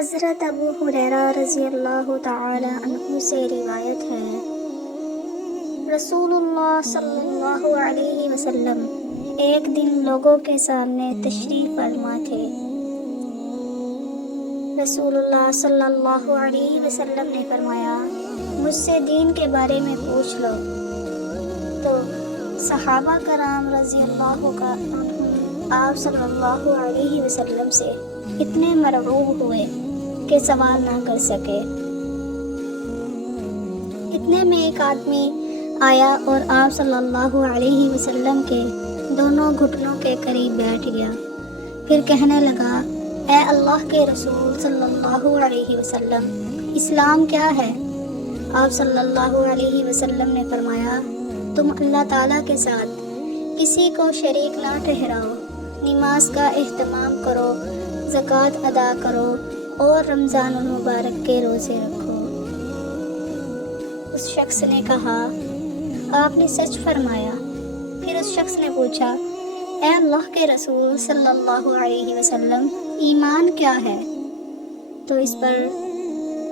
حضرت ابو ہریرہ رضی اللہ تعالی عنہ سے روایت ہے، رسول اللہ صلی اللہ علیہ وسلم ایک دن لوگوں کے سامنے تشریف فرما تھے۔ رسول اللہ صلی اللہ علیہ وسلم نے فرمایا، مجھ سے دین کے بارے میں پوچھ لو۔ تو صحابہ کرام رضی اللہ عنہم آپ صلی اللہ علیہ وسلم سے اتنے مرعوب ہوئے کہ سوال نہ کر سکے۔ اتنے میں ایک آدمی آیا اور آپ صلی اللہ علیہ وسلم کے دونوں گھٹنوں کے قریب بیٹھ گیا، پھر کہنے لگا، اے اللہ کے رسول صلی اللہ علیہ وسلم، اسلام کیا ہے؟ آپ صلی اللہ علیہ وسلم نے فرمایا، تم اللہ تعالیٰ کے ساتھ کسی کو شریک نہ ٹھہراؤ، نماز کا اہتمام کرو، زکوٰۃ ادا کرو اور رمضان المبارک کے روزے رکھو۔ اس شخص نے کہا، آپ نے سچ فرمایا۔ پھر اس شخص نے پوچھا، اے اللہ کے رسول صلی اللہ علیہ وسلم، ایمان کیا ہے؟ تو اس پر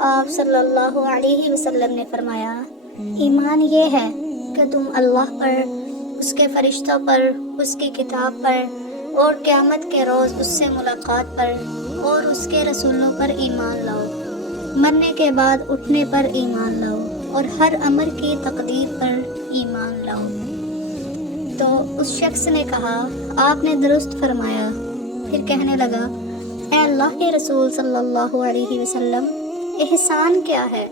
آپ صلی اللہ علیہ وسلم نے فرمایا، ایمان یہ ہے کہ تم اللہ پر، اس کے فرشتوں پر، اس کی کتاب پر اور قیامت کے روز اس سے ملاقات پر اور اس کے رسولوں پر ایمان لاؤ، مرنے کے بعد اٹھنے پر ایمان لاؤ اور ہر امر کی تقدیر پر ایمان لاؤ۔ تو اس شخص نے کہا، آپ نے درست فرمایا۔ پھر کہنے لگا، اے اللہ کے رسول صلی اللہ علیہ وسلم، احسان کیا ہے؟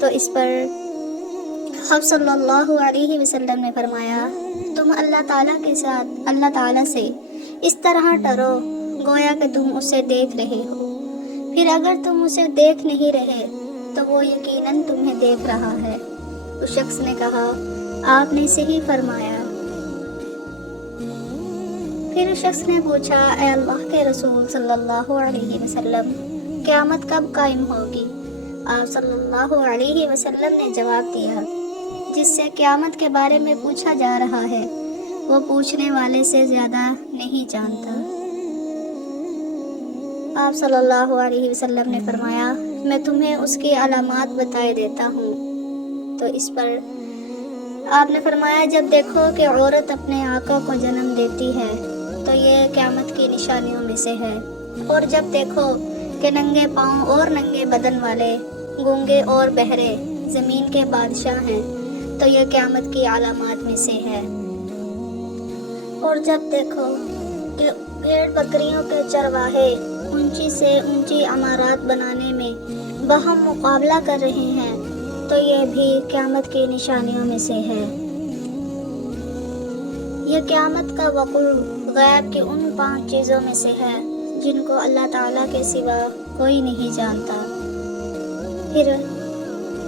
تو اس پر آپ صلی اللہ علیہ وسلم نے فرمایا، تم اللہ تعالیٰ کے ساتھ اللہ تعالیٰ سے اس طرح ڈرو گویا کہ تم اسے دیکھ رہے ہو، پھر اگر تم اسے دیکھ نہیں رہے تو وہ یقیناً تمہیں دیکھ رہا ہے۔ اس شخص نے کہا، آپ نے صحیح فرمایا۔ پھر اس شخص نے پوچھا، اے اللہ کے رسول صلی اللہ علیہ وسلم، قیامت کب قائم ہوگی؟ آپ صلی اللہ علیہ وسلم نے جواب دیا، جس سے قیامت کے بارے میں پوچھا جا رہا ہے وہ پوچھنے والے سے زیادہ نہیں جانتا۔ آپ صلی اللہ علیہ وسلم نے فرمایا، میں تمہیں اس کی علامات بتائے دیتا ہوں۔ تو اس پر آپ نے فرمایا، جب دیکھو کہ عورت اپنے آقا کو جنم دیتی ہے تو یہ قیامت کی نشانیوں میں سے ہے، اور جب دیکھو کہ ننگے پاؤں اور ننگے بدن والے، گونگے اور بہرے زمین کے بادشاہ ہیں تو یہ قیامت کی علامات میں سے ہے، اور جب دیکھو کہ بھیڑ بکریوں کے چرواہے اونچی سے اونچی عمارات بنانے میں باہم مقابلہ کر رہے ہیں تو یہ بھی قیامت کی نشانیوں میں سے ہے۔ یہ قیامت کا وقوع غیب کی ان 5 چیزوں میں سے ہے جن کو اللہ تعالیٰ کے سوا کوئی نہیں جانتا۔ پھر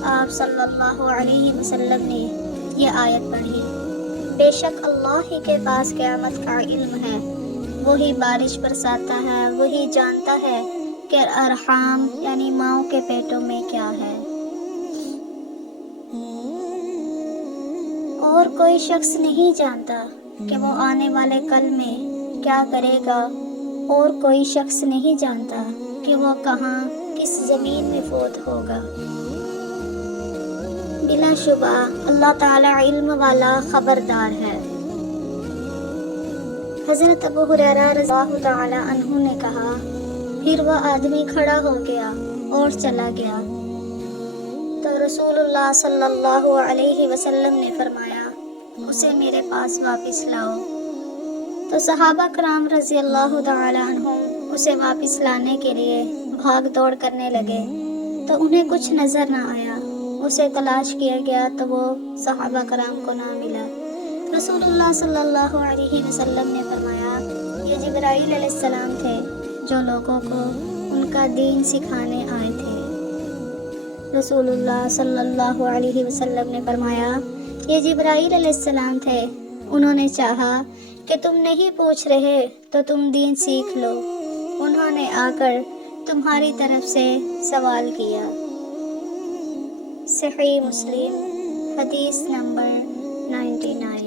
آپ صلی اللہ علیہ وسلم نے یہ آیت پڑھی، بے شک اللہ ہی کے پاس قیامت کا علم ہے، وہی بارش برساتا ہے، وہی جانتا ہے کہ ارحام یعنی ماؤں کے پیٹوں میں کیا ہے۔ اور کوئی شخص نہیں جانتا کہ وہ آنے والے کل میں کیا کرے گا، اور کوئی شخص نہیں جانتا کہ وہ کہاں کس زمین میں فوت ہوگا۔ بلا شبہ اللہ تعالی علم والا خبردار ہے۔ حضرت ابو ہریرہ رضی اللہ تعالی عنہ نے کہا، پھر وہ آدمی کھڑا ہو گیا اور چلا گیا، تو رسول اللہ صلی اللہ علیہ وسلم نے فرمایا، اسے میرے پاس واپس لاؤ۔ تو صحابہ کرام رضی اللہ تعالی عنہم اسے واپس لانے کے لیے بھاگ دوڑ کرنے لگے تو انہیں کچھ نظر نہ آیا۔ اسے تلاش کیا گیا تو وہ صحابہ کرام کو نہ ملا۔ رسول اللہ صلی اللہ علیہ وسلم نے فرمایا، یہ جبرائیل علیہ السلام تھے جو لوگوں کو ان کا دین سکھانے آئے تھے۔ رسول اللہ صلی اللہ علیہ وسلم نے فرمایا، یہ جبرائیل علیہ السلام تھے، انہوں نے چاہا کہ تم نہیں پوچھ رہے تو تم دین سیکھ لو، انہوں نے آ کر تمہاری طرف سے سوال کیا۔ صحیح مسلم حدیث نمبر 99۔